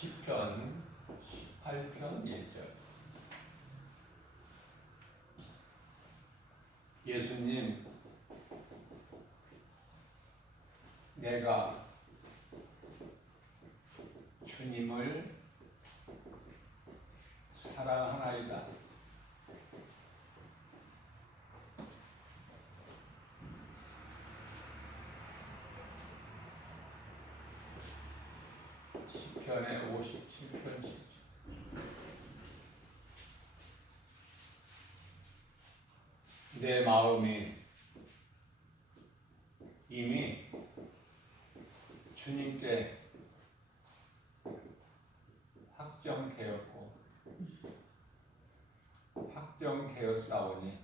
시편 18편 1절. 예수님, 내가 주님을 사랑하나이다. 시편의 57편 10절. 내 마음이 이미 주님께 확정되었사오니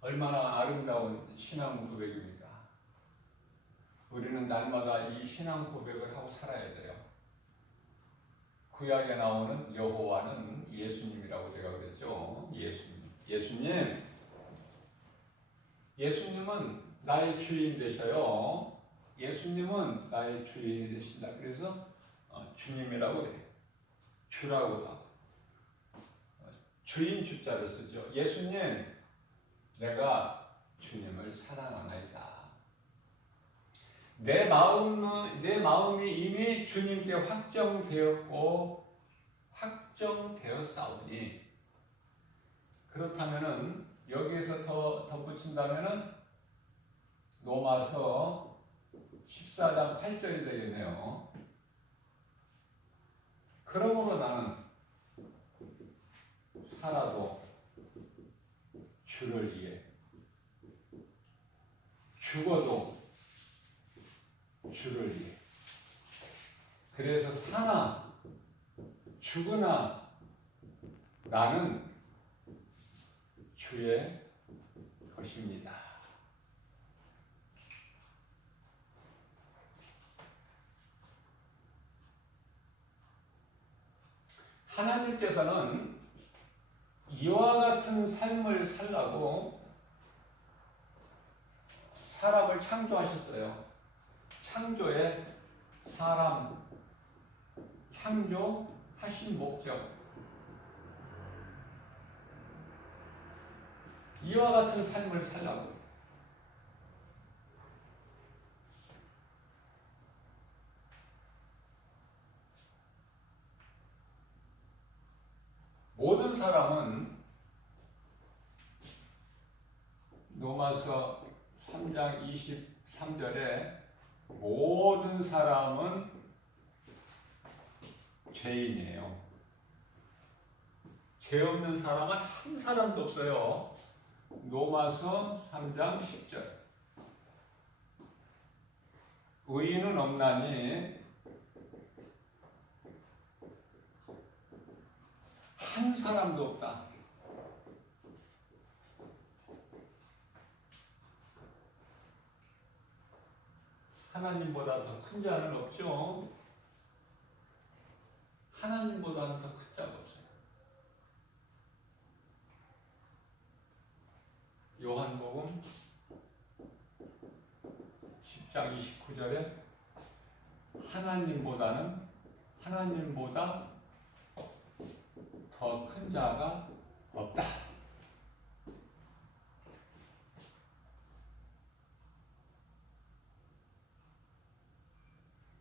얼마나 아름다운 신앙 고백입니다. 우리는 날마다 이 신앙 고백을 하고 살아야 돼요. 구약에 나오는 여호와는 예수님이라고 제가 그랬죠. 예수님은 나의 주인 되셔요. 예수님은 나의 주인이 되신다. 그래서 주님이라고 그래요. 주라고 하고 주인 주자를 쓰죠. 예수님, 내가 주님을 사랑하나이다. 내 마음이 이미 주님께 확정되었사오니, 그렇다면은 여기에서 더 덧붙인다면은 로마서 14장 8절이 되겠네요. 그러므로 나는 살아도 주를 위해, 죽어도 주를 위해. 그래서 사나 죽으나 나는 주의 것입니다. 하나님께서는 이와 같은 삶을 살라고 사람을 창조하셨어요. 창조의 사람, 창조하신 목적. 이와 같은 삶을 살라고. 모든 사람은 로마서 3장 23절에 모든 사람은 죄인이에요. 죄 없는 사람은 한 사람도 없어요. 로마서 3장 10절. 의인은 없나니 한 사람도 없다. 하나님보다 더 큰 자는 없죠. 하나님보다는 더 큰 자가 없어요. 요한복음 10장 29절에 하나님보다 더 큰 자가 없다.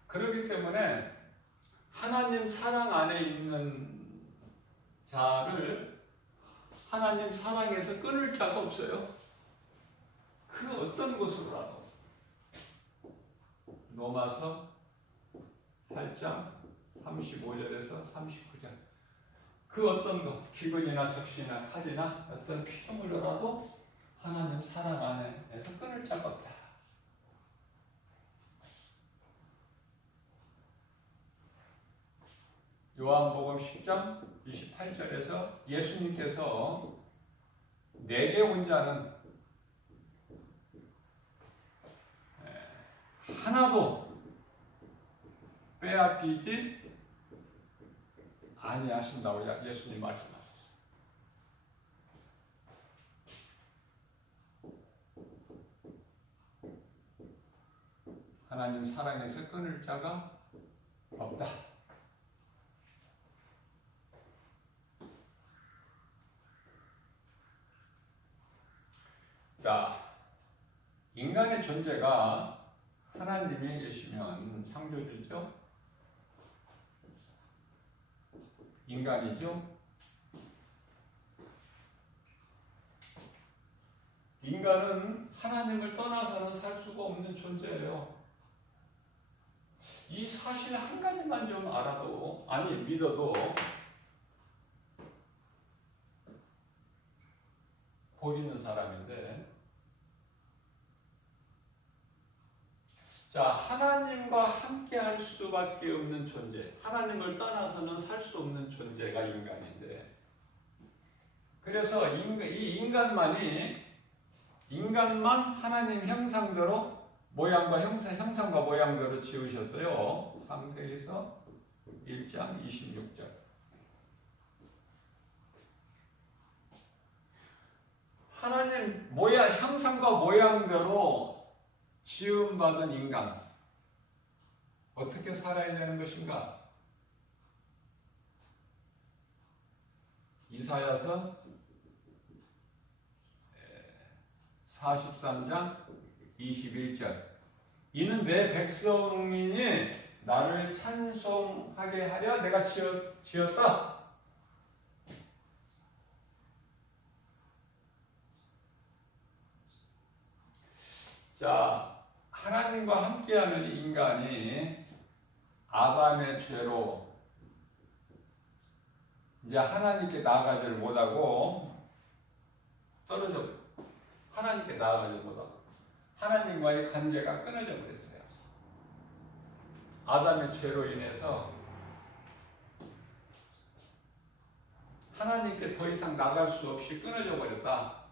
그렇기 때문에 하나님 사랑 안에 있는 자를 하나님 사랑에서 끊을 자가 없어요. 그 어떤 것으로라도. 로마서 8장 35절에서 39절. 그 어떤 것, 기근이나 적신이나 칼이나 어떤 피조물로라도 하나님 사랑 안에서 끊을 자가 없다. 요한복음 10장 28절에서 예수님께서 내게 온 자는 하나도 빼앗기지 아니하신다고 예수님 말씀하셨어요. 하나님 사랑에서 끊을 자가 없다. 자, 인간의 존재가 하나님이 계시면 창조주죠. 인간이죠. 인간은 하나님을 떠나서는 살 수가 없는 존재예요. 이 사실 한 가지만 좀 알아도, 아니 믿어도 복 있는 사람인데, 자, 하나님과 함께 할 수밖에 없는 존재, 하나님을 떠나서는 살 수 없는 존재가 인간인데, 그래서 이 인간만 하나님 형상대로 형상과 모양대로 지으셨어요. 창세기서 1장 26절. 하나님 형상과 모양대로 지음받은 인간, 어떻게 살아야 되는 것인가? 이사야서 43장 21절. 이는 내 백성이니 나를 찬송하게 하려 내가 지었다. 자, 하나님과 함께하는 인간이 아담의 죄로 이제 하나님께 나아가지를 못하고 떨어져, 하나님께 나아가지 못하고 하나님과의 관계가 끊어져 버렸어요. 아담의 죄로 인해서 하나님께 더 이상 나갈 수 없이 끊어져 버렸다.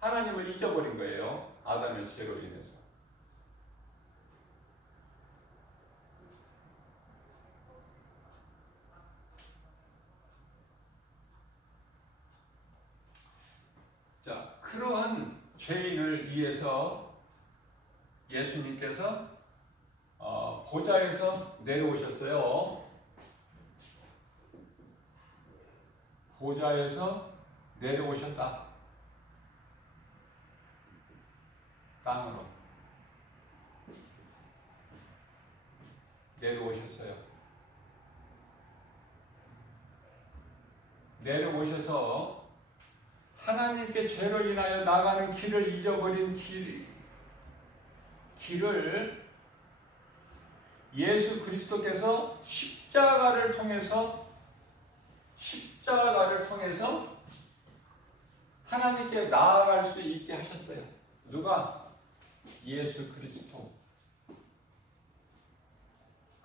하나님을 잊어버린 거예요. 아담의 죄로 인해서. 자, 그러한 죄인을 위해서 예수님께서 보좌에서 내려오셨어요. 보좌에서 내려오셨다. 땅으로 내려오셨어요. 내려오셔서 하나님께 죄로 인하여 나가는 길을 잊어버린 길을 예수 그리스도께서 십자가를 통해서 하나님께 나아갈 수 있게 하셨어요. 누가? 예수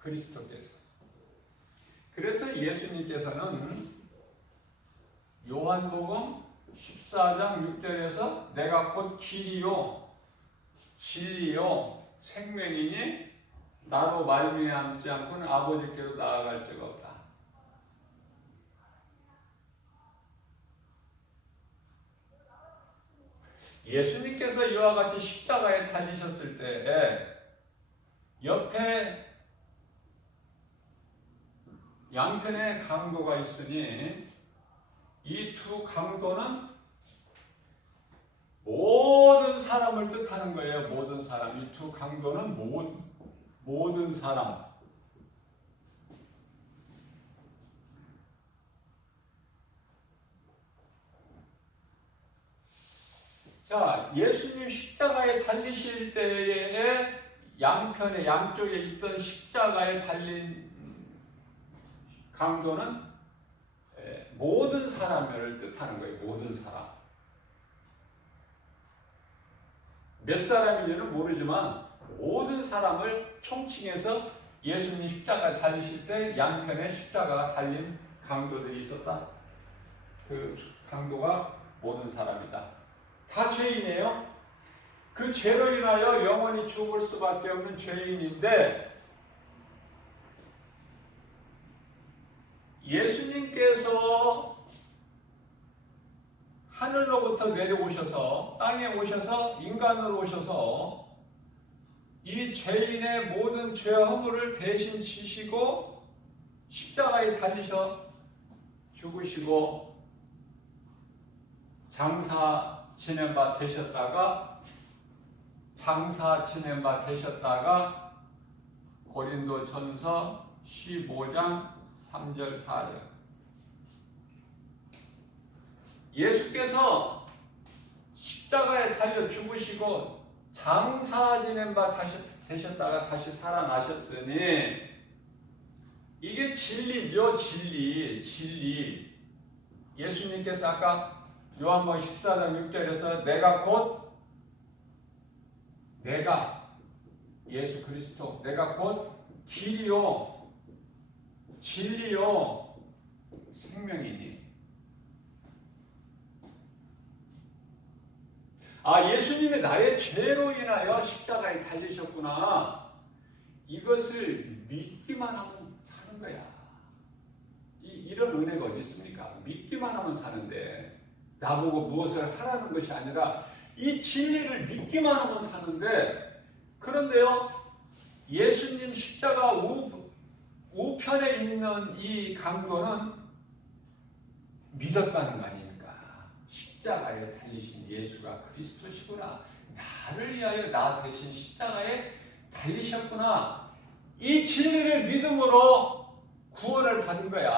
그리스도께서. 그래서 예수님께서는 요한복음 14장 6절에서 내가 곧 길이요 진리요 생명이니 나로 말미암지 않고는 아버지께로 나아갈 자가 없다. 예수님께서 이와 같이 십자가에 달리셨을 때에 옆에 양편에 강도가 있으니 이 두 강도는 모든 사람을 뜻하는 거예요. 모든 사람. 이 두 강도는 모든 사람. 자, 예수님 십자가에 달리실 때에 양편에 양쪽에 있던 십자가에 달린 강도는 모든 사람을 뜻하는 거예요. 모든 사람. 몇 사람인지는 모르지만 모든 사람을 총칭해서 예수님 십자가에 달리실 때 양편에 십자가가 달린 강도들이 있었다. 그 강도가 모든 사람이다. 다 죄인이에요. 그 죄로 인하여 영원히 죽을 수밖에 없는 죄인인데 예수님께서 하늘로부터 내려오셔서 땅에 오셔서 인간으로 오셔서 이 죄인의 모든 죄 허물을 대신 지시고 십자가에 달리셔 죽으시고 장사 지낸 바 되셨다가 고린도전서 15장 3절 4절 예수께서 십자가에 달려 죽으시고 장사 지낸 바 되셨다가 다시 살아나셨으니 이게 진리죠. 진리. 예수님께서 아까 요한복음 14장 6절에서 내가 예수 그리스도 내가 곧 길이요 진리요 생명이니. 예수님이 나의 죄로 인하여 십자가에 달리셨구나. 이것을 믿기만 하면 사는 거야. 이런 은혜가 어디 있습니까? 믿기만 하면 사는데 나보고 무엇을 하라는 것이 아니라 이 진리를 믿기만 하면 사는데, 그런데요 예수님 십자가 우편에 있는 이 강도는 믿었다는 거 아닙니까? 십자가에 달리신 예수가 그리스도시구나. 나를 위하여 나 대신 십자가에 달리셨구나. 이 진리를 믿음으로 구원을 받은 거야.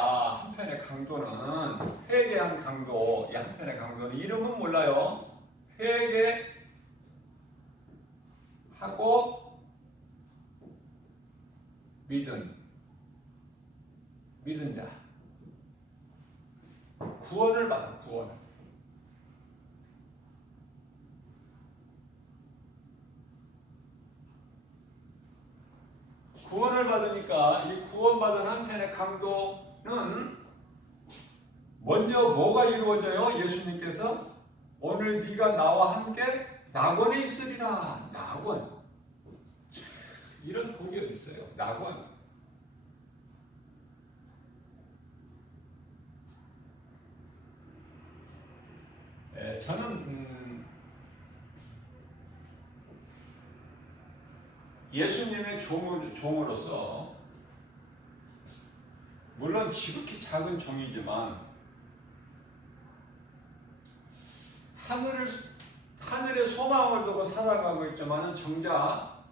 한편의 강도는, 회개한 강도, 이 한편의 강도는 이름은 몰라요. 회개하고 믿은 자. 구원을 받아, 구원을. 구원을 받으니까 이 구원받은 한편의 강도는 먼저 뭐가 이루어져요? 예수님께서 오늘 네가 나와 함께 낙원에 있으리라. 낙원. 이런 복이 어디 있어요? 낙원. 저는 예수님의 종으로서 물론 지극히 작은 종이지만 하늘의 소망을 두고 살아가고 있지만 정작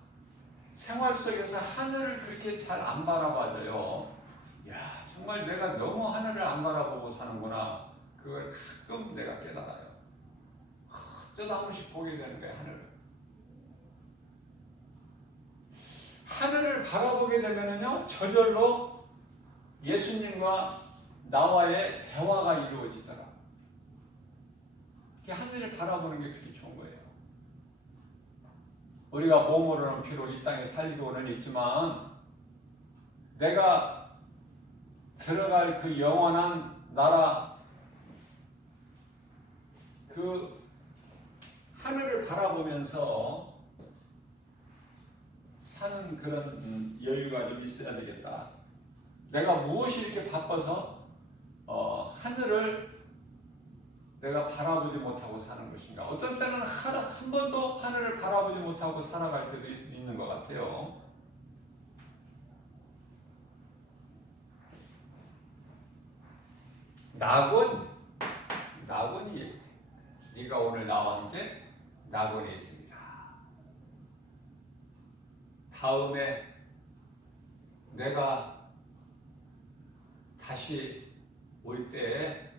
생활 속에서 하늘을 그렇게 잘 안 바라봐져요. 야, 정말 내가 너무 하늘을 안 바라보고 사는구나. 그걸 가끔 내가 깨달아요. 어쩌다 한 번씩 보게 되는 거예요, 하늘을. 하늘을 바라보게 되면은요, 저절로 예수님과 나와의 대화가 이루어지더라. 하늘을 바라보는 게 그렇게 좋은 거예요. 우리가 몸으로는 비록 이 땅에 살고는 있지만 내가 들어갈 그 영원한 나라, 그 하늘을 바라보면서 사는 그런 여유가 좀 있어야 되겠다. 내가 무엇이 이렇게 바빠서 하늘을 내가 바라보지 못하고 사는 것인가. 어떤 때는 한 번도 하늘을 바라보지 못하고 살아갈 때도 있는 것 같아요. 낙원이 네가 오늘 나와 함께 낙원에 있습니다. 다음에 내가 다시 올 때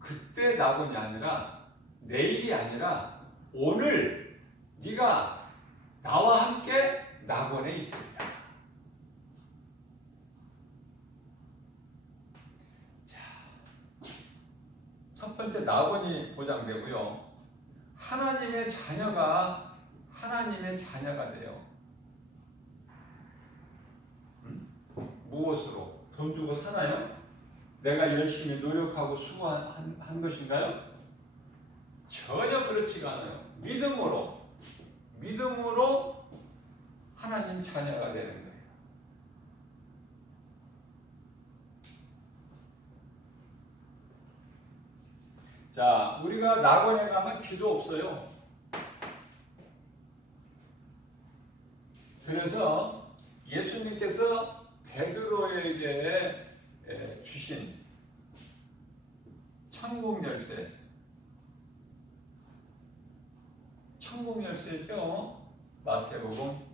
그때 낙원이 아니라 내일이 아니라 오늘 네가 나와 함께 낙원에 있습니다. 자, 첫 번째 낙원이 보장되고요. 하나님의 자녀가 돼요. 무엇으로? 돈 주고 사나요? 내가 열심히 노력하고 수고한 것인가요? 전혀 그렇지가 않아요. 믿음으로 하나님 자녀가 되는 거예요. 자, 우리가 낙원에 가면 비도 없어요. 그래서 예수님께서 베드로에게 주신 천국 열쇠죠. 마태복음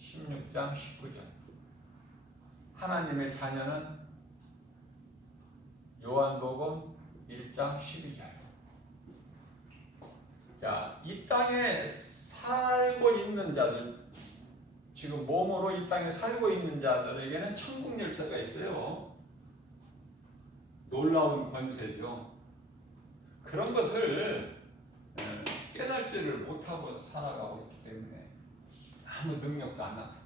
16장 19절. 하나님의 자녀는 요한복음 1장 12절. 자, 이 땅에 살고 있는 자들, 지금 몸으로 이 땅에 살고 있는 자들에게는 천국 열쇠가 있어요. 놀라운 권세죠. 그런 것을 깨달지를 못하고 살아가고 있기 때문에 아무 능력도 안 나타나.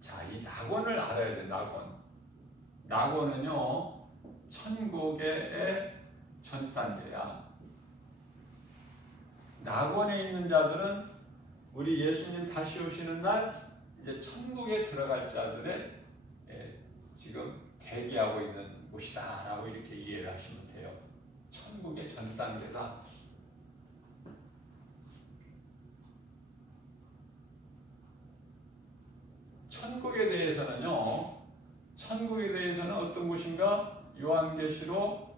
자, 이 낙원을 알아야 돼. 낙원은요, 천국의 전 단계야. 낙원에 있는 자들은 우리 예수님 다시 오시는 날 이제 천국에 들어갈 자들의 지금 대기하고 있는 곳이다라고 이렇게 이해를 하시면 돼요. 천국의 전 단계다. 천국에 대해서는 어떤 곳인가? 요한계시록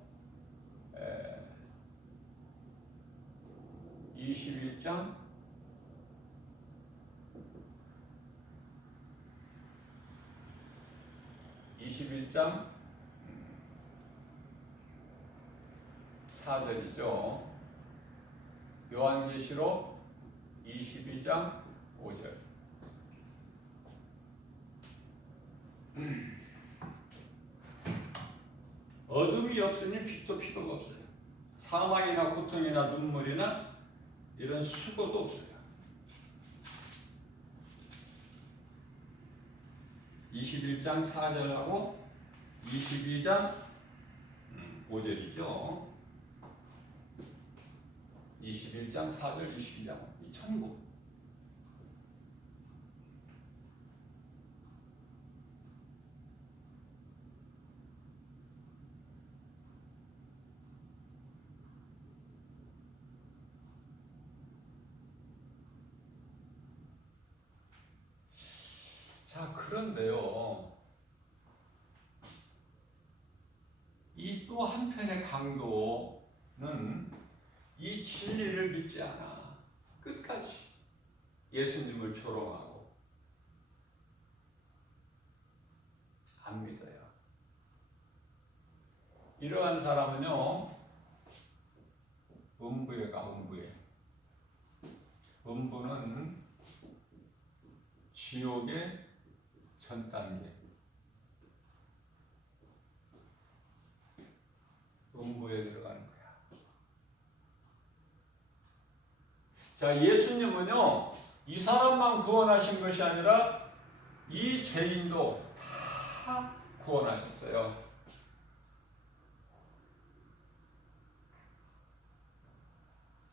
21장 4절이죠. 요한계시록 22장 5절. 어둠이 없으니 빛도 필요가 없어요. 사망이나 고통이나 눈물이나 이런 수고도 없어요. 21장 4절하고 22장 5절이죠. 21장 4절, 22장 이 천국. 자, 그런데요, 이 또 한편의 강도는 이 진리를 믿지 않아. 끝까지 예수님을 조롱하고 안 믿어요. 이러한 사람은요, 음부에 가. 음부는 지옥의 전 단계. 음부에 들어가는 거야. 자, 예수님은요, 이 사람만 구원하신 것이 아니라 이 죄인도 다 구원하셨어요.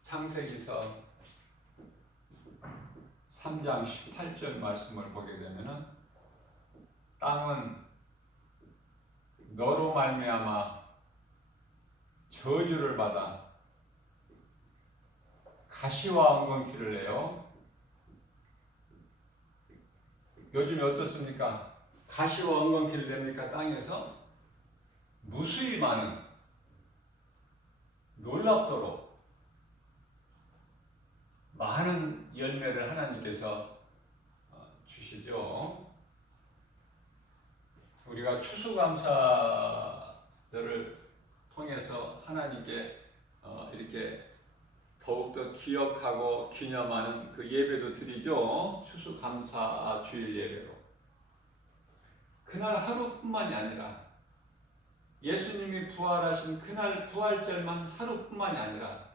창세기서 3장 18절 말씀을 보게 되면은 땅은 너로 말미암아 저주를 받아 가시와 엉겅퀴를 내요. 요즘에 어떻습니까? 가시와 엉겅퀴를 냅니까? 땅에서 무수히 많은, 놀랍도록 많은 열매를 하나님께서 주시죠. 우리가 추수감사들을 통해서 하나님께 이렇게 더욱더 기억하고 기념하는 그 예배도 드리죠. 추수감사 주일 예배로. 그날 하루뿐만이 아니라 예수님이 부활하신 그날 부활절만 하루뿐만이 아니라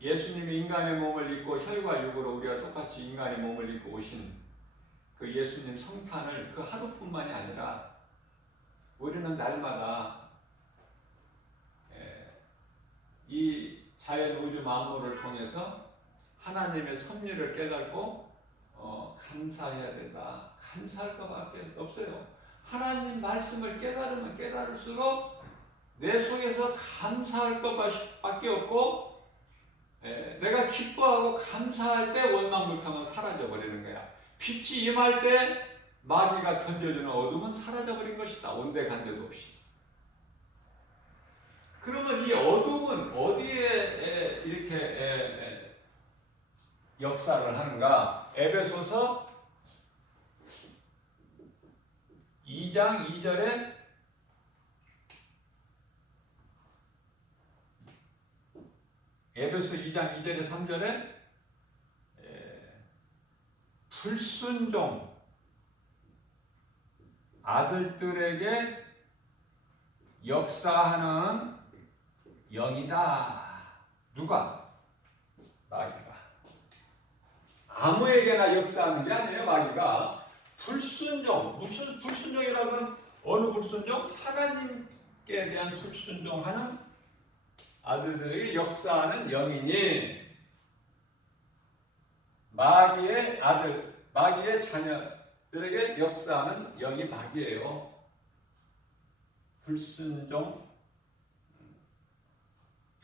예수님이 인간의 몸을 입고 혈과 육으로 우리가 똑같이 인간의 몸을 입고 오신 그 예수님 성탄을 그 하루뿐만이 아니라 우리는 날마다 이 자연 우주 만물을 통해서 하나님의 섭리를 깨닫고 감사해야 된다. 감사할 것밖에 없어요. 하나님 말씀을 깨달으면 깨달을수록 내 속에서 감사할 것밖에 없고, 내가 기뻐하고 감사할 때 원망불평은 사라져버리는 거야. 빛이 임할 때 마귀가 던져주는 어둠은 사라져버린 것이다. 온데간데도 없이. 그러면 이 어둠은 어디에 이렇게 역사를 하는가? 에베소서 2장 2절에 에베소 2장 2절에 3절에 불순종 아들들에게 역사하는 영이다. 누가? 마귀가. 아무에게나 역사하는 게 아니에요. 마귀가. 불순종. 무슨 불순종이라고는 어느 불순종? 하나님께 대한 불순종하는 아들들에게 역사하는 영이니 마귀의 아들, 마귀의 자녀들에게 역사하는 영이 마귀예요. 불순종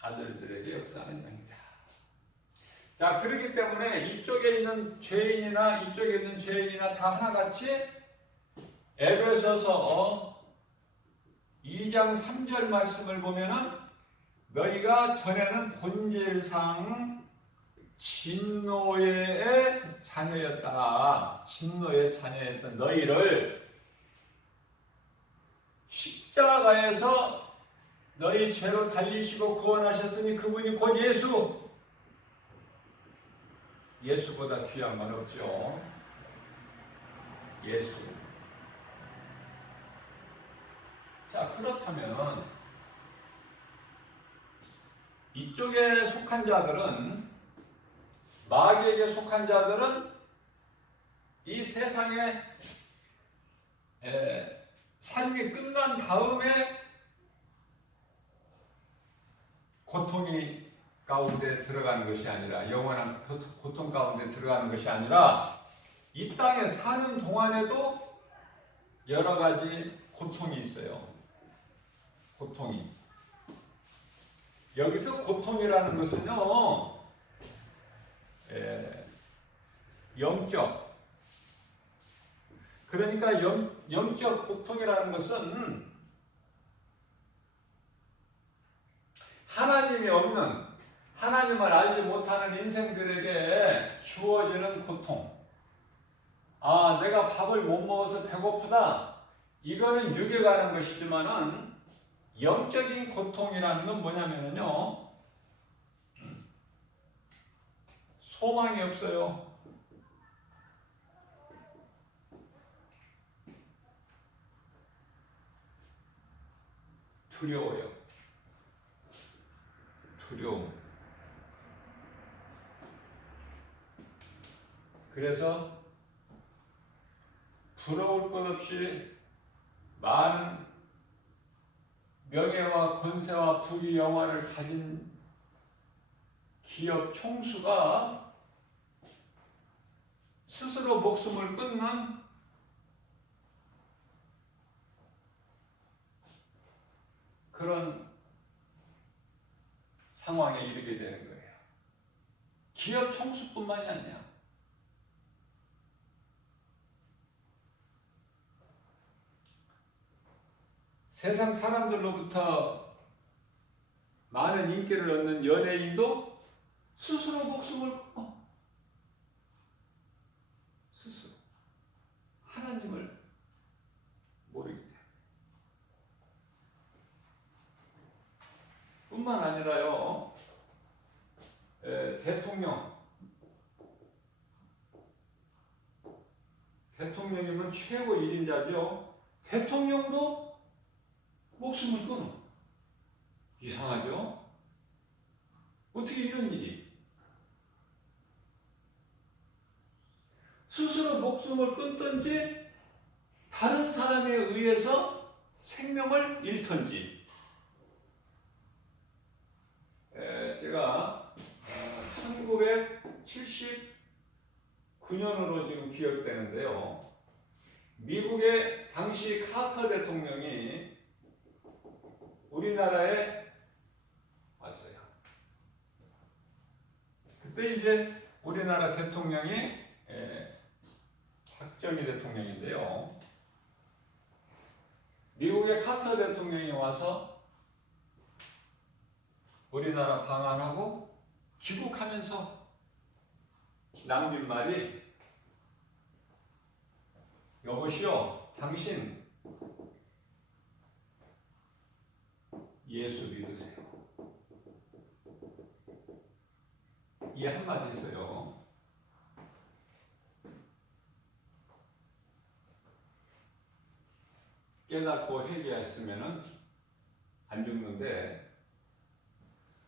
아들들에게 역사하는 영이다. 자, 그렇기 때문에 이쪽에 있는 죄인이나 이쪽에 있는 죄인이나 다 하나같이 에베소서 2장 3절 말씀을 보면은 너희가 전에는 본질상 진노의 자녀였다. 진노의 자녀였던 너희를 십자가에서 너희 죄로 달리시고 구원하셨으니 그분이 곧 예수. 예수보다 귀한 건 없죠. 예수. 자, 그렇다면 이쪽에 속한 자들은, 마귀에게 속한 자들은 이 세상에 삶이 끝난 다음에 고통이 가운데 들어가는 것이 아니라, 영원한 고통 가운데 들어가는 것이 아니라 이 땅에 사는 동안에도 여러 가지 고통이 있어요. 고통이. 여기서 고통이라는 것은요, 영적. 그러니까 영적 고통이라는 것은 하나님이 없는, 하나님을 알지 못하는 인생들에게 주어지는 고통. 아, 내가 밥을 못 먹어서 배고프다. 이거는 육에 가는 것이지만은 영적인 고통이라는 건 뭐냐면요, 소망이 없어요. 두려워요. 두려움. 그래서 부러울 것 없이 많은 명예와 권세와 부귀 영화를 가진 기업 총수가 스스로 목숨을 끊는 그런 상황에 이르게 되는 거예요. 기업 총수뿐만이 아니야. 세상 사람들로부터 많은 인기를 얻는 연예인도 스스로 목숨을 끊어. 스스로. 하나님을 모르기 때문에. 뿐만 아니라요, 대통령이면 최고 1인자죠. 대통령도 목숨을 끊어. 이상하죠? 어떻게 이런 일이? 스스로 목숨을 끊든지 다른 사람에 의해서 생명을 잃든지. 제가 1979년으로 지금 기억되는데요. 미국의 당시 카터 대통령이 우리나라에 왔어요. 그때 이제 우리나라 대통령이 박정희 대통령인데요. 미국의 카터 대통령이 와서 우리나라 방한하고 귀국하면서 남긴 말이, 여보시오, 당신 예수 믿으세요. 이 한마디 있어요. 깨닫고 회개했으면 안 죽는데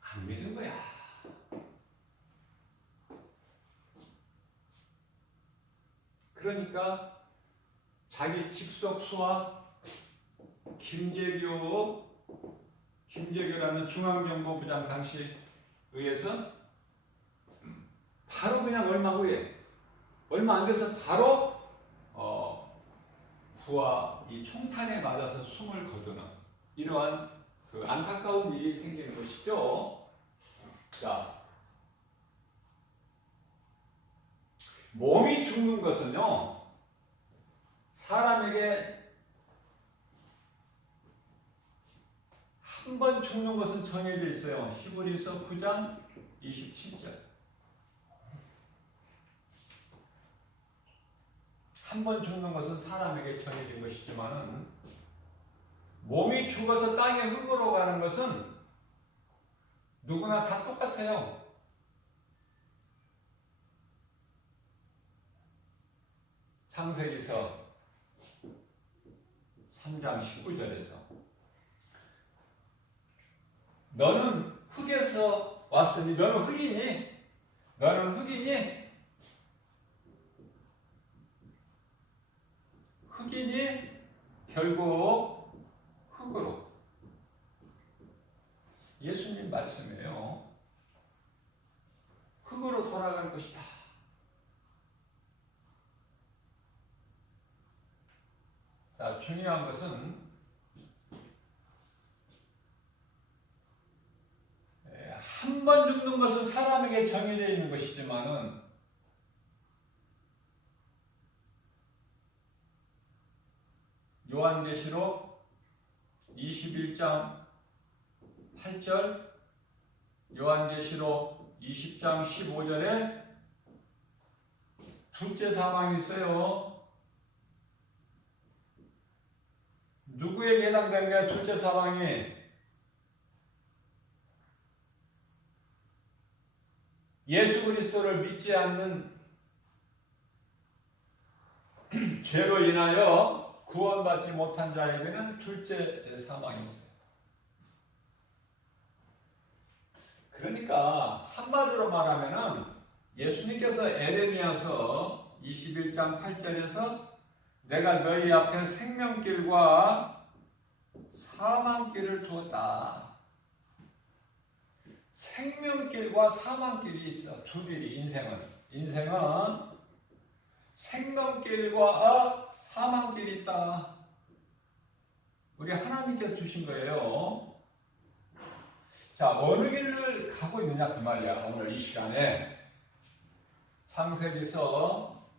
안 믿은 거야. 그러니까 자기 직속수와 김재규라는 중앙정보부장 당시 의해서 바로 그냥 얼마 안 돼서 바로 부하 이 총탄에 맞아서 숨을 거두는 이러한 그 안타까운 일이 생기는 것이죠. 자, 몸이 죽는 것은요, 사람에게 한 번 죽는 것은 정해져 있어요. 히브리서 9장 27절. 한 번 죽는 것은 사람에게 정해진 것이지만 몸이 죽어서 땅의 흙으로 가는 것은 누구나 다 똑같아요. 창세기서 3장 19절에서 너는 흙에서 왔으니 너는 흙이니 결국 흙으로. 예수님 말씀이에요. 흙으로 돌아갈 것이다. 자, 중요한 것은 한 번 죽는 것은 사람에게 정해져 있는 것이지만은 요한계시록 21장 8절, 요한계시록 20장 15절에 둘째 사망이 있어요. 누구에게 해당되는 거야, 둘째 사망이? 예수 그리스도를 믿지 않는 죄로 인하여 구원받지 못한 자에게는 둘째 사망이 있어요. 그러니까 한마디로 말하면은 예수님께서 에레미야서 21장 8절에서 내가 너희 앞에 생명길과 사망길을 두었다. 생명길과 사망길이 있어. 두 길이, 인생은 생명길과 사망길이 있다. 우리 하나님께서 주신 거예요. 자, 어느 길을 가고 있느냐 그 말이야. 오늘 이 시간에 창세기서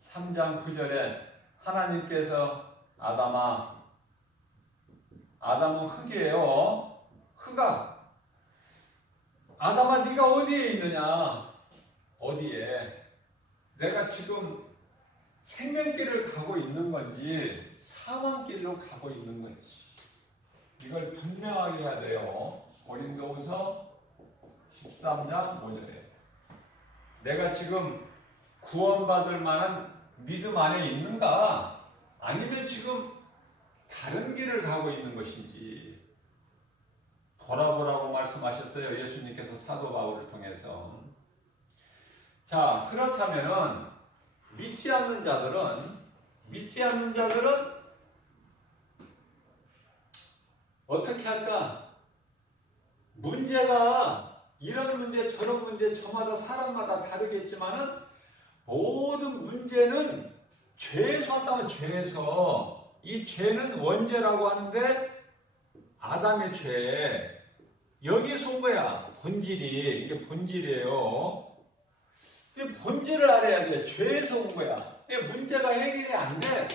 3장 9절에 하나님께서 아담은 흙이에요. 흙아, 아담아 네가 어디에 있느냐? 어디에? 내가 지금 생명길을 가고 있는 건지 사망길로 가고 있는 건지 이걸 분명하게 해야 돼요. 고린도후서 13장 5절에 내가 지금 구원받을 만한 믿음 안에 있는가? 아니면 지금 다른 길을 가고 있는 것인지 돌아보라고 말씀하셨어요. 예수님께서 사도 바울을 통해서. 자, 그렇다면은 믿지 않는 자들은 어떻게 할까? 문제가 이런 문제 저런 문제 저마다 사람마다 다르겠지만은 모든 문제는 죄에서 한다면 죄에서. 이 죄는 원죄라고 하는데 아담의 죄. 여기서 온 거야. 본질이. 이게 본질이에요. 이 본질을 알아야 돼. 죄에서 온 거야. 이 문제가 해결이 안 돼.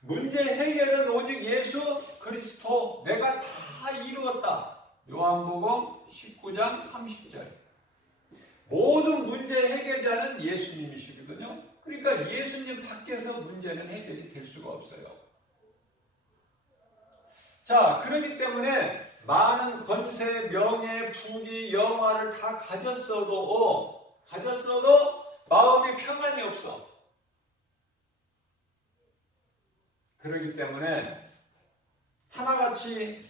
문제 해결은 오직 예수 그리스도. 내가 다 이루었다. 요한복음 19장 30절. 모든 문제 해결자는 예수님이시거든요. 그러니까 예수님 밖에서 문제는 해결이 될 수가 없어요. 자, 그렇기 때문에 많은 권세, 명예, 부귀, 영화를 다 가졌어도 마음이 평안이 없어. 그렇기 때문에 하나같이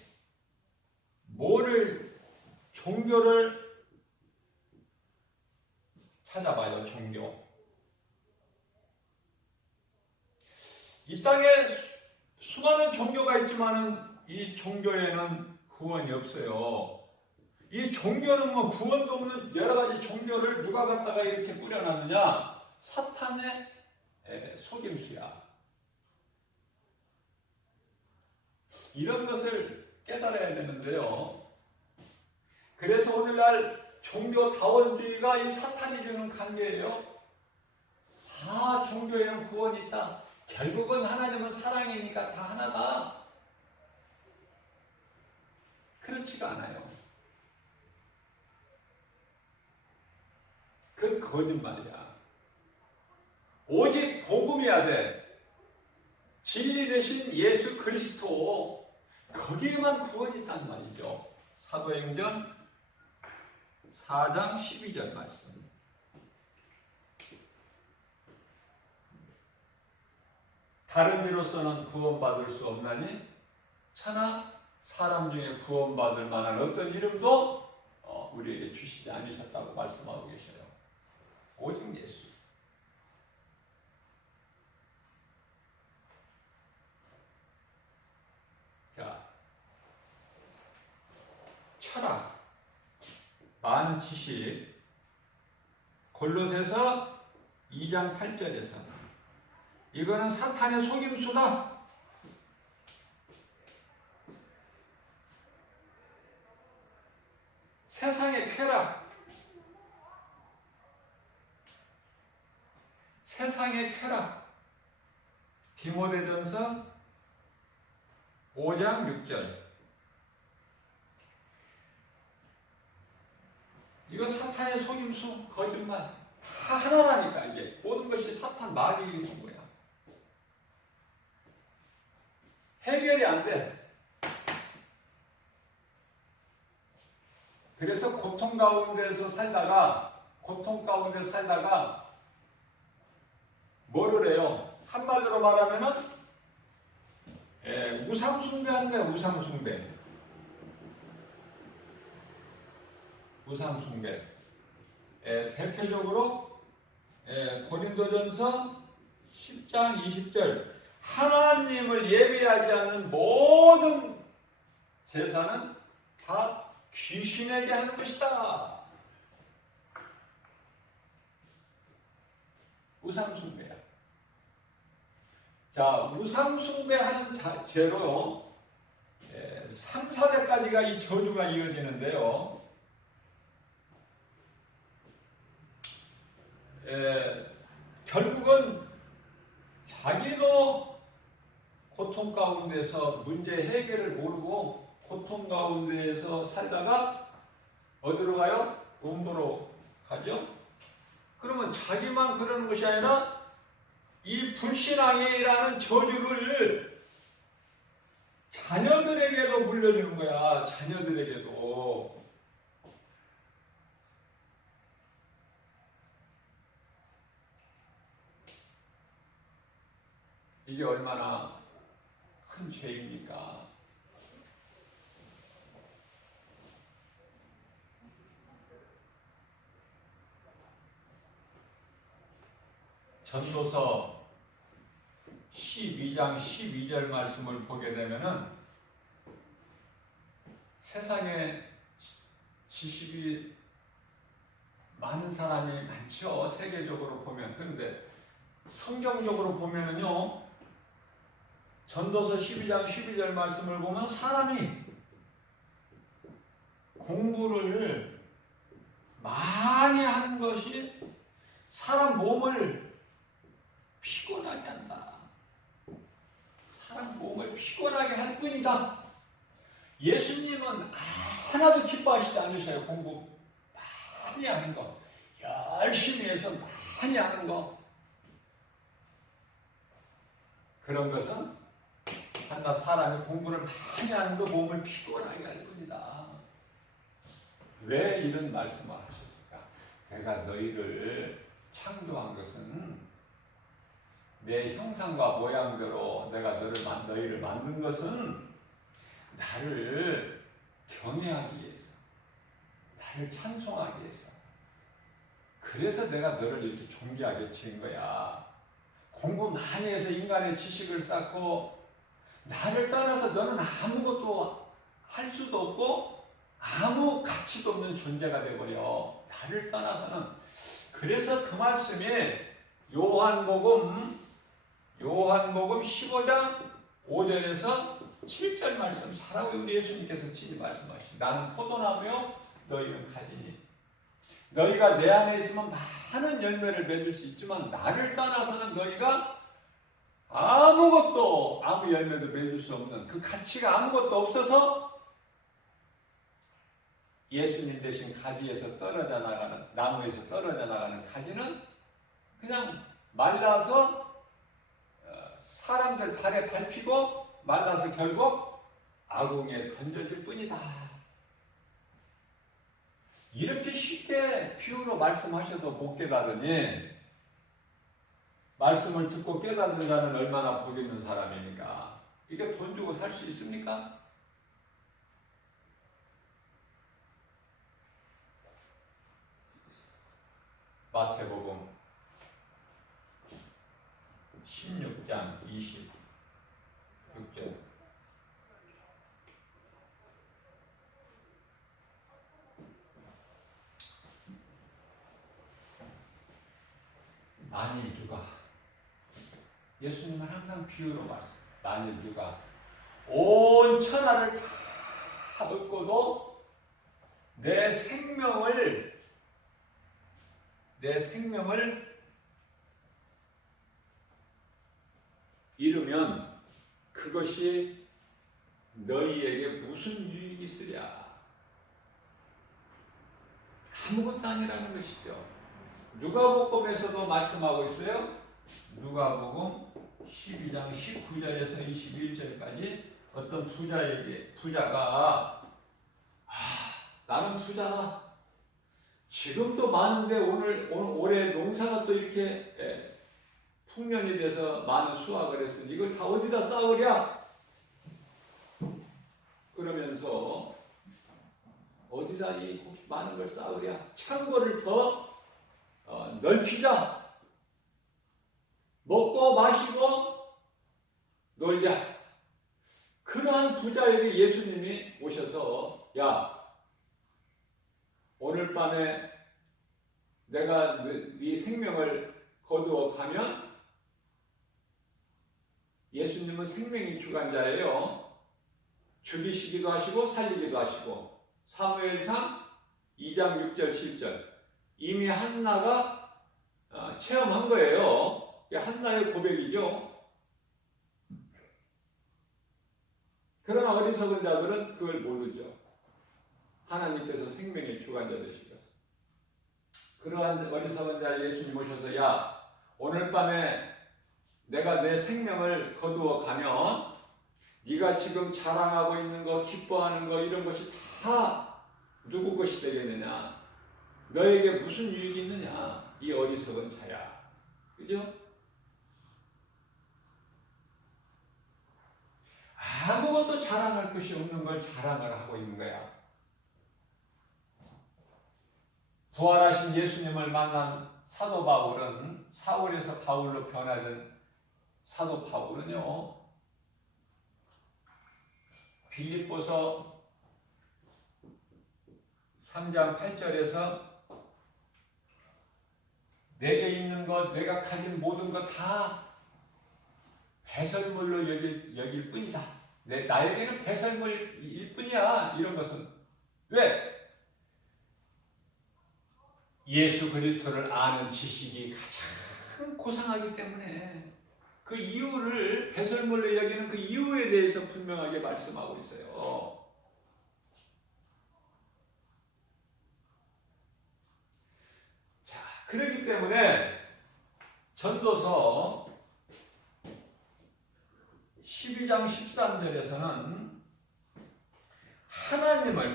종교를 찾아봐요. 종교. 이 땅에 수많은 종교가 있지만은 이 종교에는 구원이 없어요. 이 종교는 뭐 구원도 없는 여러 가지 종교를 누가 갖다가 이렇게 뿌려놨느냐? 사탄의 속임수야. 이런 것을 깨달아야 되는데요. 그래서 오늘날 종교다원주의가 이 사탄이 주는 관계예요. 다 종교에는 구원이 있다. 결국은 하나님은 사랑이니까 다 하나다. 그렇지가 않아요. 그건 거짓말이야. 오직 복음이어야 돼. 진리 되신 예수 그리스도. 거기에만 구원이 있단 말이죠. 사도행전 4장 12절 말씀. 다른 이로서는 구원받을 수 없나니 차나 사람 중에 구원받을 만한 어떤 이름도 우리에게 주시지 않으셨다고 말씀하고 계셔요. 오직 예수. 자, 철학, 많은 지식, 골로새서 2장 8절에서 이거는 사탄의 속임수다. 세상의 쾌락, 세상의 쾌락. 디모데전서 5장 6절. 이거 사탄의 속임수, 거짓말. 다 하나라니까. 이게 모든 것이 사탄 마귀의 한 거야. 해결이 안 돼. 그래서 고통 가운데서 살다가 뭐를 해요? 한마디로 말하면은 우상숭배하는 거야. 우상숭배. 대표적으로 고린도전서 10장 20절. 하나님을 예배하지 않는 모든 제사는 다 귀신에게 하는 것이다. 우상숭배야. 자, 우상숭배하는 죄로 3, 4대까지가 이 저주가 이어지는데요. 결국은 자기도 고통 가운데서 문제 해결을 모르고 고통 가운데에서 살다가 어디로 가요? 음부로 가죠? 그러면 자기만 그러는 것이 아니라 이 불신앙이라는 저주를 자녀들에게도 물려주는 거야. 자녀들에게도. 이게 얼마나 큰 죄입니까? 전도서 12장 12절 말씀을 보게 되면은 세상에 지식이 많은 사람이 많죠. 세계적으로 보면. 그런데 성경적으로 보면은요, 전도서 12장 12절 말씀을 보면 사람이 공부를 많이 하는 것이 사람 몸을 피곤하게 한다. 사람 몸을 피곤하게 할 뿐이다. 예수님은 하나도 기뻐하시지 않으셔요. 공부 많이 하는 거, 열심히 해서 많이 하는 거. 그런 것은 한나 사람이 공부를 많이 하는 거 몸을 피곤하게 할 뿐이다. 왜 이런 말씀을 하셨을까? 내가 너희를 창조한 것은 내 형상과 모양대로 내가 너희를 만든 것은 나를 경외하기 위해서, 나를 찬송하기 위해서. 그래서 내가 너를 이렇게 존귀하게 지은 거야. 공부 많이 해서 인간의 지식을 쌓고 나를 떠나서 너는 아무것도 할 수도 없고 아무 가치도 없는 존재가 되어버려. 나를 떠나서는. 그래서 그 말씀이 요한복음 15장 5절에서 7절 말씀 사라고 우리 예수님께서 친히 말씀하시죠. 나는 포도나무요 너희는 가지니. 너희가 내 안에 있으면 많은 열매를 맺을 수 있지만 나를 떠나서는 너희가 아무 열매도 맺을 수 없는, 그 가치가 아무것도 없어서 예수님 대신 가지에서 떨어져 나가는, 나무에서 떨어져 나가는 가지는 그냥 말라서 사람들 발에 밟히고 말라서 결국 아궁이에 던져질 뿐이다. 이렇게 쉽게 비유로 말씀하셔도 못 깨달으니 말씀을 듣고 깨닫는 자는 얼마나 복 있는 사람입니까? 이게 돈 주고 살 수 있습니까? 마태복음 16장 26절. 만일 누가, 예수님은 항상 비유로 말씀. 만일 누가 온 천하를 다 얻고도 내 생명을 잃으면 그것이 너희에게 무슨 유익이 있으랴. 아무것도 아니라는 것이죠. 누가복음에서도 말씀하고 있어요. 누가복음 12장 19절에서 21절까지 어떤 부자가 나는 부자다. 지금도 많은데 올해 농사가 또 이렇게 풍년이 돼서 많은 수확을 했으니 이걸 다 어디다 쌓으랴? 그러면서 어디다 이 많은 걸 쌓으랴? 창고를 더 넓히자. 먹고 마시고 놀자. 그러한 부자에게 예수님이 오셔서 야, 오늘 밤에 내가 네 생명을 거두어 가면, 예수님은 생명의 주관자예요. 죽이시기도 하시고 살리기도 하시고. 사무엘상 2장 6절 7절 이미 한나가 체험한 거예요. 한나의 고백이죠. 그러나 어리석은 자들은 그걸 모르죠. 하나님께서 생명의 주관자 되시겠어. 그러한 어리석은 자 예수님 오셔서 야, 오늘 밤에 내가 내 생명을 거두어 가면 네가 지금 자랑하고 있는 거, 기뻐하는 거, 이런 것이 다 누구 것이 되겠느냐? 너에게 무슨 유익이 있느냐? 이 어리석은 자야. 그죠? 아무것도 자랑할 것이 없는 걸 자랑을 하고 있는 거야. 부활하신 예수님을 만난 사도 바울은, 사울에서 바울로 변화된 사도 바울은요, 빌립보서 3장 8절에서 내게 있는 것, 내가 가진 모든 것 다 배설물로 여길 뿐이다. 나에게는 배설물일 뿐이야. 이런 것은. 왜? 예수 그리스도를 아는 지식이 가장 고상하기 때문에 그 이유를 배설물로 여기는 그 이유에 대해서 분명하게 말씀하고 있어요. 자, 그렇기 때문에 전도서 12장 13절에서는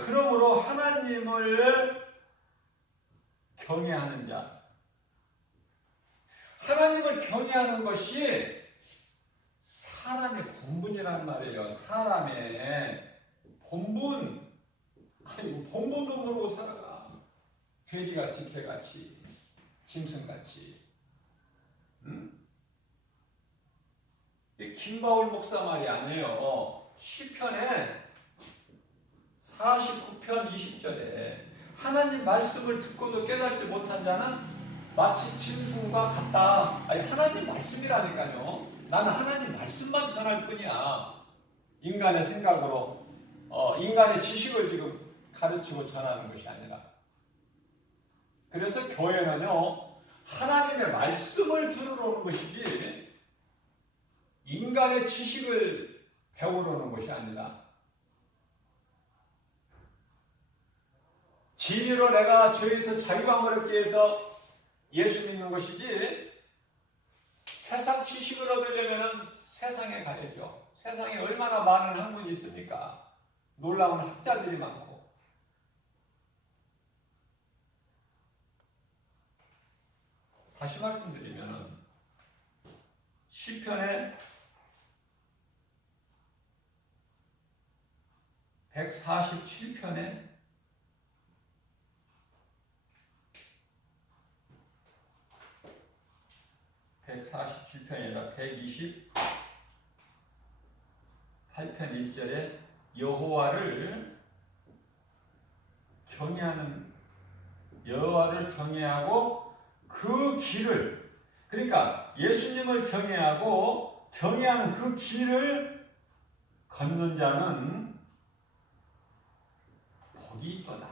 그러므로 하나님을 경외하는 자. 하나님을 경외하는 것이 사람의 본분이란 말이에요. 사람의 본분. 아니, 본분도 모르고 살아가. 돼지같이, 개같이, 짐승같이. 김바울 목사 말이 아니에요. 시편에 49편 20절에 하나님 말씀을 듣고도 깨닫지 못한 자는 마치 짐승과 같다. 아니, 하나님 말씀이라니까요. 나는 하나님 말씀만 전할 뿐이야. 인간의 생각으로, 인간의 지식을 지금 가르치고 전하는 것이 아니라. 그래서 교회는요, 하나님의 말씀을 들으러 오는 것이지, 인간의 지식을 배우러 오는 것이 아니라, 진리로 내가 죄에서 자유함을 얻기 위해서 예수 믿는 것이지, 세상 지식을 얻으려면 세상에 가야죠. 세상에 얼마나 많은 학문이 있습니까? 놀라운 학자들이 많고. 다시 말씀드리면 시편의 147편에 147편이라 128편 1절에 여호와를 경외하고 그 길을, 그러니까 예수님을 경외하고 경외하는 그 길을 걷는 자는 복이 있도다.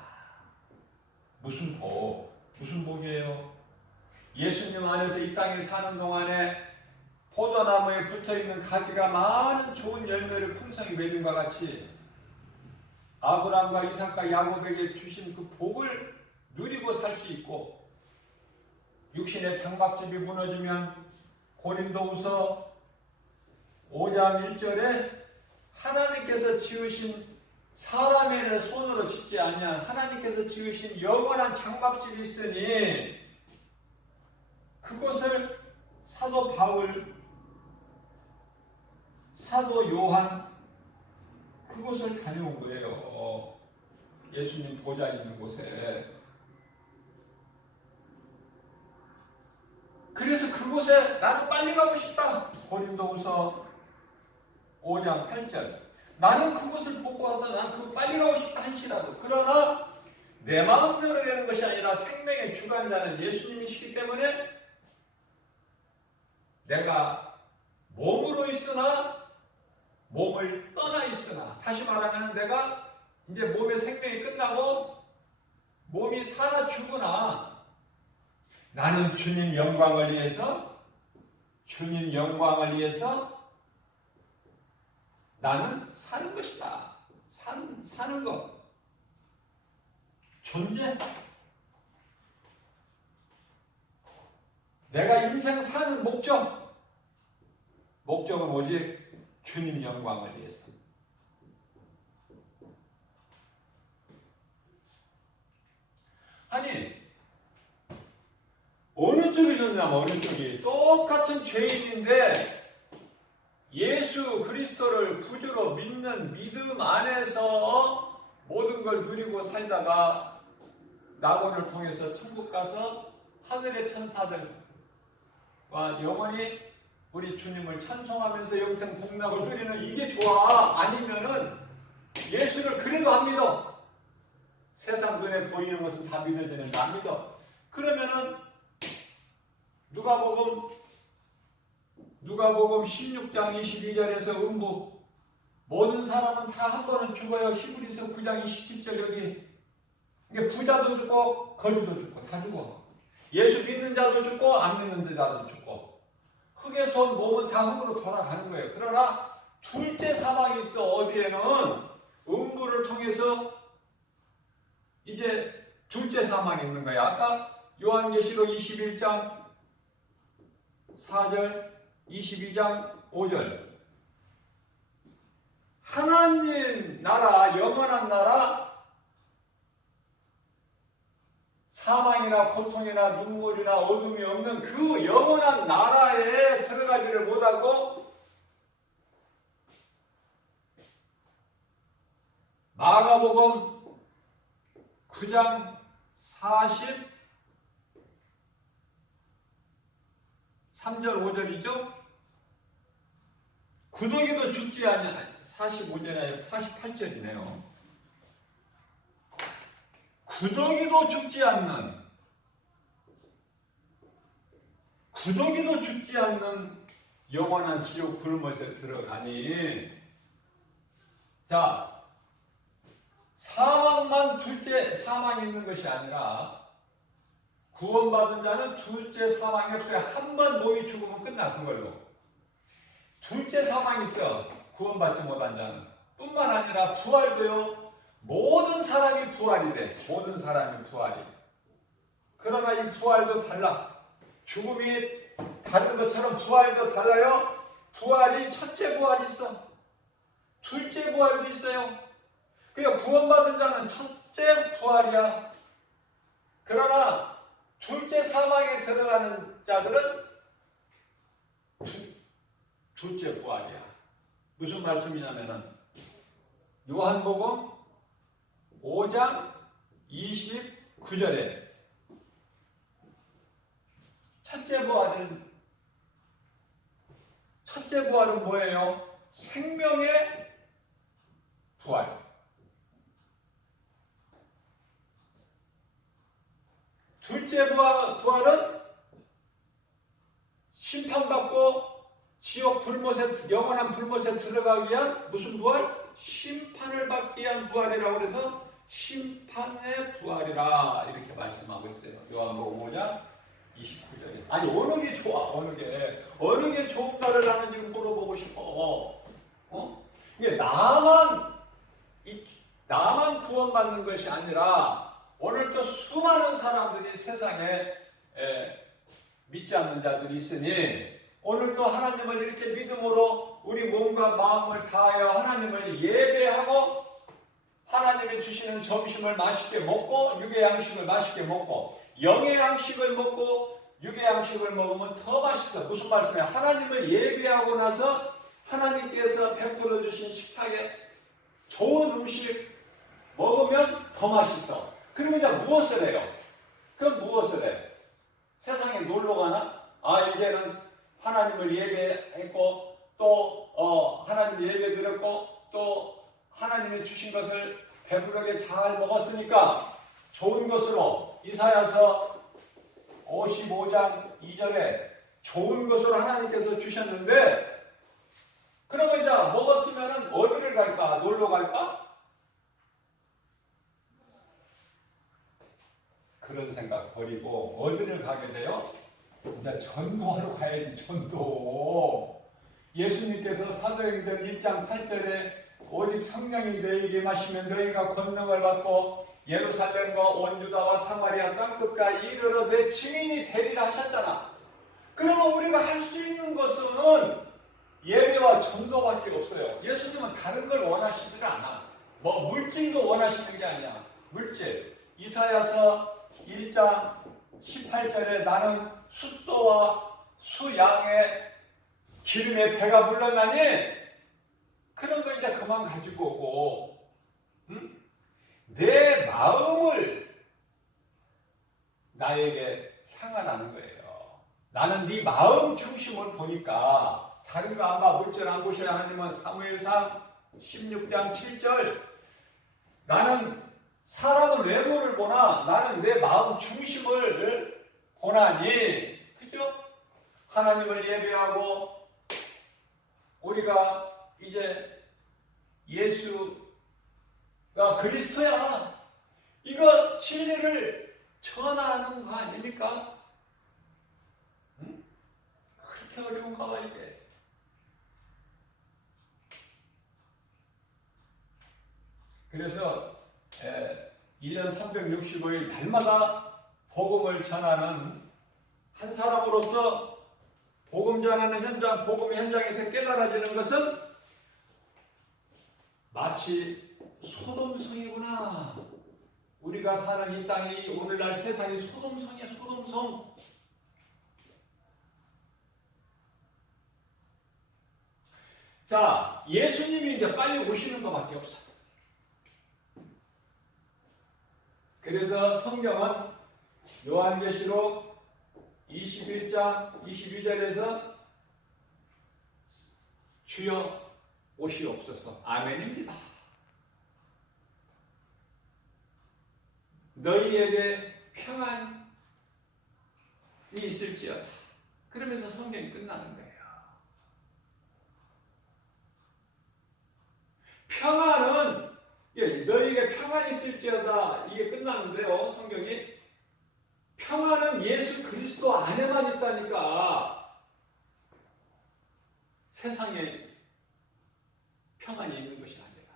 무슨 복이에요? 예수님 안에서 이 땅에 사는 동안에 포도나무에 붙어있는 가지가 많은 좋은 열매를 풍성히 맺은 것 같이 아브라함과 이삭과 야곱에게 주신 그 복을 누리고 살 수 있고, 육신의 장막집이 무너지면 고린도후서 5장 1절에 하나님께서 지으신 사람의 손으로 짓지 아니한 하나님께서 지으신 영원한 장막집이 있으니 그것을 사도 바울, 사도 요한 그곳을 다녀온 거예요. 예수님 보좌 있는 곳에. 그래서 그곳에 나도 빨리 가고 싶다. 고린도후서 5장 8절. 나는 그곳을 보고 와서 난 그거 빨리 가고 싶다 한시라도. 그러나 내 마음대로 되는 것이 아니라 생명의 주관자는 예수님이시기 때문에 내가 몸으로 있으나 몸을 떠나 있으나, 다시 말하면 내가 이제 몸의 생명이 끝나고 몸이 살아 죽으나 나는 주님 영광을 위해서 나는 사는 것이다. 사는 것. 존재. 내가 인생 사는 목적은 오직 주님 영광을 위해서. 아니, 어느 쪽이 좋냐면 어느 쪽이 똑같은 죄인인데 예수 그리스도를 구주로 믿는 믿음 안에서 모든 걸 누리고 살다가 낙원을 통해서 천국 가서 하늘의 천사들과 영원히 우리 주님을 찬송하면서 영생 복락을 누리는 이게 좋아? 아니면은 예수를 그래도 안 믿어? 세상 눈에 보이는 것은 다 믿어지는데 안 믿어? 그러면은 누가복음 16장 22절에서 음부 모든 사람은 다 한 번은 죽어요. 히브리서 9장 27절 여기 이게 부자도 죽고 거지도 죽고 다 죽어. 예수 믿는 자도 죽고 안 믿는 자도 죽고 흙에서 온 몸은 다 흙으로 돌아가는 거예요. 그러나 둘째 사망이 있어. 어디에는 음부를 통해서 이제 둘째 사망이 있는 거예요. 아까 요한계시록 21장 4절 22장 5절 하나님 나라 영원한 나라 사망이나 고통이나 눈물이나 어둠이 없는 그 영원한 나라에 들어가지를 못하고 마가복음 9장 43절 5절이죠. 구더기도 죽지 않는 45절에 48절이네요. 구더기도 죽지 않는 영원한 지옥 굴못에 들어가니 자 사망만 둘째 사망이 있는 것이 아니라 구원받은 자는 둘째 사망이 없어요. 한 번 몸이 죽으면 끝나 그걸로. 둘째 사망이 있어. 구원받지 못한 자는. 뿐만 아니라 부활도요. 모든 사람이 부활이 돼. 모든 사람이 부활이. 그러나 이 부활도 달라. 죽음이 다른 것처럼 부활도 달라요. 부활이 첫째 부활이 있어. 둘째 부활도 있어요. 그러니까 구원받은 자는 첫째 부활이야. 그러나 둘째 사망에 들어가는 자들은 둘째 부활이야. 무슨 말씀이냐면은 요한복음 5장 29절에 첫째 부활은 뭐예요? 생명의 부활. 둘째 부활은 심판받고 지옥 불못에 영원한 불못에 들어가기 위한 무슨 부활? 심판을 받기 위한 부활이라고 그래서 심판의 부활이라 이렇게 말씀하고 있어요. 요한복음 5장 29절에. 아니 어느 게 좋아? 어느 게 좋은가를 나는 지금 물어보고 싶어. 이게 나만 구원받는 것이 아니라 오늘 또 수많은 사람들이 세상에 믿지 않는 자들이 있으니 오늘 또 하나님을 이렇게 믿음으로 우리 몸과 마음을 다하여 하나님을 예배하고 하나님이 주시는 점심을 맛있게 먹고 육의 양식을 맛있게 먹고 영의 양식을 먹고 육의 양식을 먹으면 더 맛있어. 무슨 말씀이에요? 하나님을 예배하고 나서 하나님께서 베풀어 주신 식탁에 좋은 음식 먹으면 더 맛있어. 그러면 이제 무엇을 해요? 그럼 무엇을 해? 세상에 놀러 가나? 이제는 하나님을 예배했고 또 하나님 예배 드렸고 또 하나님이 주신 것을 배부르게 잘 먹었으니까 좋은 것으로 이사야서 55장 2절에 좋은 것으로 하나님께서 주셨는데 그러면 이제 먹었으면 어디를 갈까? 놀러 갈까? 그런 생각 버리고 어디를 가게 돼요? 이제 전도하러 가야지. 전도. 예수님께서 사도행전 1장 8절에 오직 성령이 너희에게 마시면 너희가 권능을 받고 예루살렘과 온 유다와 사마리아 땅끝까지 이르러 내 증인이 되리라 하셨잖아. 그러면 우리가 할 수 있는 것은 예배와 전도밖에 없어요. 예수님은 다른 걸 원하시지 않아. 물질도 원하시는 게 아니야. 물질. 이사야서 1장 18절에 나는 숫소와 수양의 기름에 배가 불렀나니 그런 거 이제 그만 가지고 오고 내 마음을 나에게 향하라는 거예요. 나는 네 마음 중심을 보니까 다른 거 안 봐. 물질 안 보셔야 하나님은 사무엘상 16장 7절 나는 사람은 외모를 보나 나는 내 마음 중심을 보나니 그죠? 하나님을 예배하고 우리가 이제 예수가 그리스도야, 이거 진리를 전하는 거 아닙니까? 응? 그렇게 어려운가 봐 이게. 그래서 1년 365일 날마다 복음을 전하는 한 사람으로서 복음 전하는 현장, 복음 현장에서 깨달아지는 것은 마치 소돔성이구나. 우리가 사는 이 땅이 오늘날 세상이 소돔성이야, 소돔성. 자, 예수님이 이제 빨리 오시는 것밖에 없어. 그래서 성경은 요한계시록 21장 22절에서 주여 오시옵소서, 아멘입니다. 너희에게 평안이 있을지어다. 그러면서 성경이 끝나는 거예요. 평안은 너희에게 평안이 있을지어다, 이게 끝나는데요. 성경이 평안은 예수 그리스도 안에만 있다니까. 세상에 평안이 있는 것이 아니라.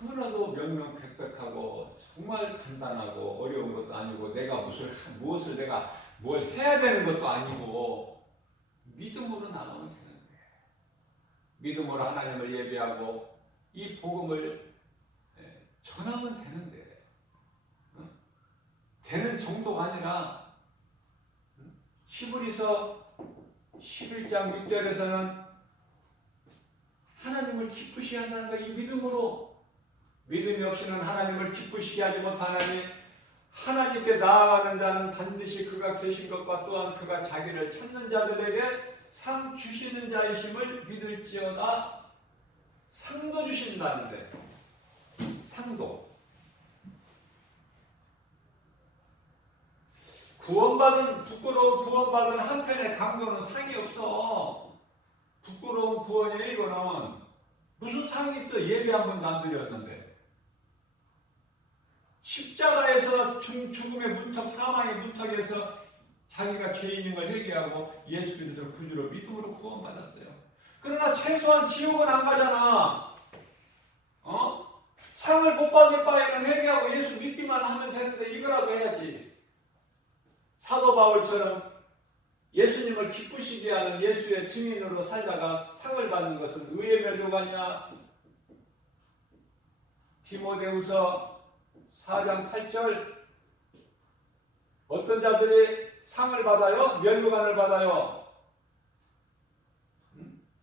너무나도 명명백백하고 정말 간단하고 어려운 것도 아니고 내가 무엇을 내가 뭘 해야 되는 것도 아니고 믿음으로 나가면 되는 거예요. 믿음으로 하나님을 예배하고 이 복음을 전하면 되는데, 되는 정도가 아니라 히브리서 11장 6절에서는 하나님을 기쁘시게 한다는 거, 이 믿음으로. 믿음이 없이는 하나님을 기쁘시게 하지 못하나니 하나님께 나아가는 자는 반드시 그가 계신 것과 또한 그가 자기를 찾는 자들에게 상 주시는 자이심을 믿을지어다. 상도 주신다는데, 상도. 부끄러운 구원받은 한편의 강도는 상이 없어. 부끄러운 구원이에요, 이거는. 무슨 상이 있어? 예배 한 번도 안 드렸는데. 십자가에서 죽음의 문턱, 사망의 문턱에서 자기가 죄인임을 회개하고 예수 그리스도를 구주로 믿음으로 구원받았어요. 그러나 최소한 지옥은 안 가잖아. 상을 못 받을 바에는 회개하고 예수 믿기만 하면 되는데 이거라도 해야지. 사도 바울처럼 예수님을 기쁘시게 하는 예수의 증인으로 살다가 상을 받는 것은 의의 면류관이야. 디모데후서 4장 8절, 어떤 자들이 상을 받아요? 면류관을 받아요.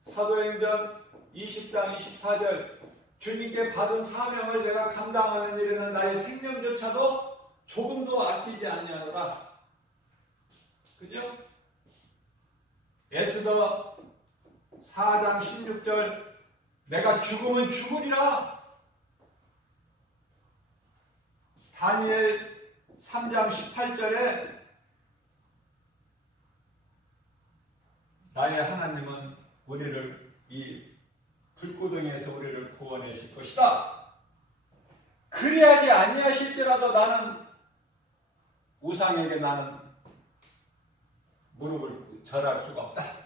사도행전 20장 24절, 주님께 받은 사명을 내가 감당하는 일에는 나의 생명조차도 조금도 아끼지 아니하노라. 그죠? 에스더 4장 16절, 내가 죽으면 죽으리라. 다니엘 3장 18절에 나의 하나님은 우리를 이 불구덩이에서 우리를 구원하실 것이다. 그리하지 아니하실지라도 나는 우상에게 나는 무릎을 절할 수가 없다.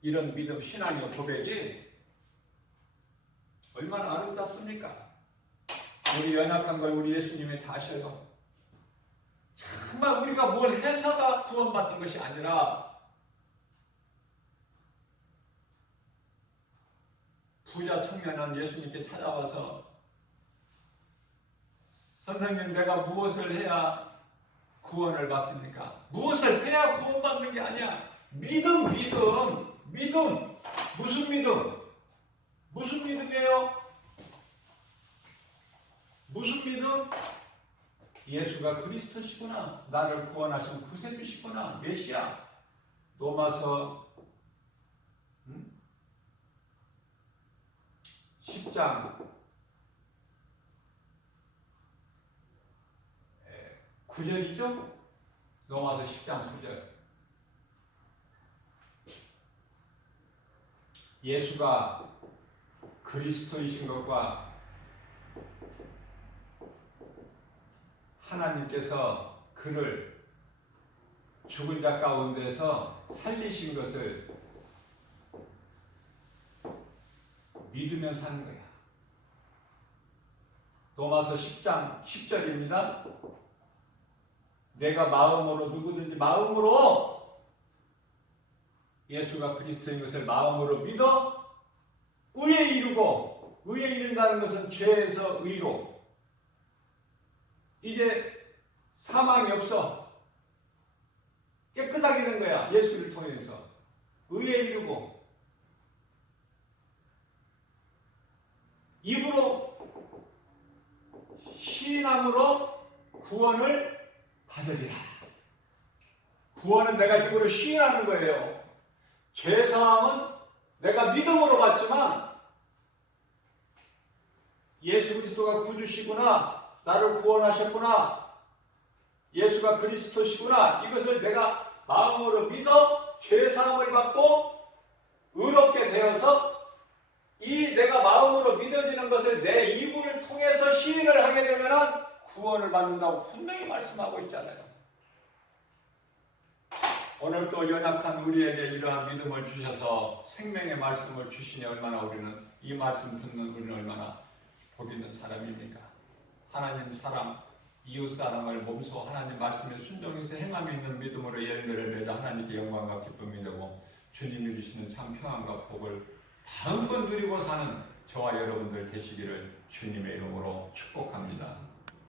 이런 믿음, 신앙의 고백이 얼마나 아름답습니까? 우리 연약한 걸 우리 예수님이 다 아셔요. 정말 우리가 뭘 해서가 구원받는 것이 아니라, 부자 청년은 예수님께 찾아와서 선생님, 내가 무엇을 해야 구원을 받습니까? 무엇을 해야 구원받는 게 아니야. 믿음. 무슨 믿음? 무슨 믿음이에요? 무슨 믿음? 예수가 그리스도시구나. 나를 구원하신 구세주시구나. 메시아. 로마서 10장 9절이죠? 로마서 10장 9절. 예수가 그리스도이신 것과 하나님께서 그를 죽은 자 가운데서 살리신 것을 믿으면 사는 거야. 로마서 10장 10절입니다. 내가 마음으로 누구든지 마음으로 예수가 그리스도인 것을 마음으로 믿어 의에 이르고, 의에 이른다는 것은 죄에서 의로, 이제 사망이 없어. 깨끗하게 된 거야. 예수를 통해서 의에 이르고 입으로 시인함으로 구원을 받으리라. 구원은 내가 입으로 시인하는 거예요. 죄사함은 내가 믿음으로 받지만 예수 그리스도가 구주시구나, 나를 구원하셨구나, 예수가 그리스도시구나, 이것을 내가 마음으로 믿어 죄사함을 받고 의롭게 되어서 이 내가 마음으로 믿어지는 것을 내 입을 통해서 시인을 하게 되면 구원을 받는다고 분명히 말씀하고 있잖아요. 오늘 또 연약한 우리에게 이러한 믿음을 주셔서 생명의 말씀을 주시니 얼마나 우리는 이 말씀 듣는 우리는 얼마나 복 있는 사람입니까? 하나님 사람, 이웃 사람을 몸소 하나님 말씀에 순종해서 행함이 있는 믿음으로 열매를 맺어 하나님께 영광과 기쁨이 되고 주님이 주시는 참 평안과 복을 마음껏 누리고 사는 저와 여러분들 되시기를 주님의 이름으로 축복합니다.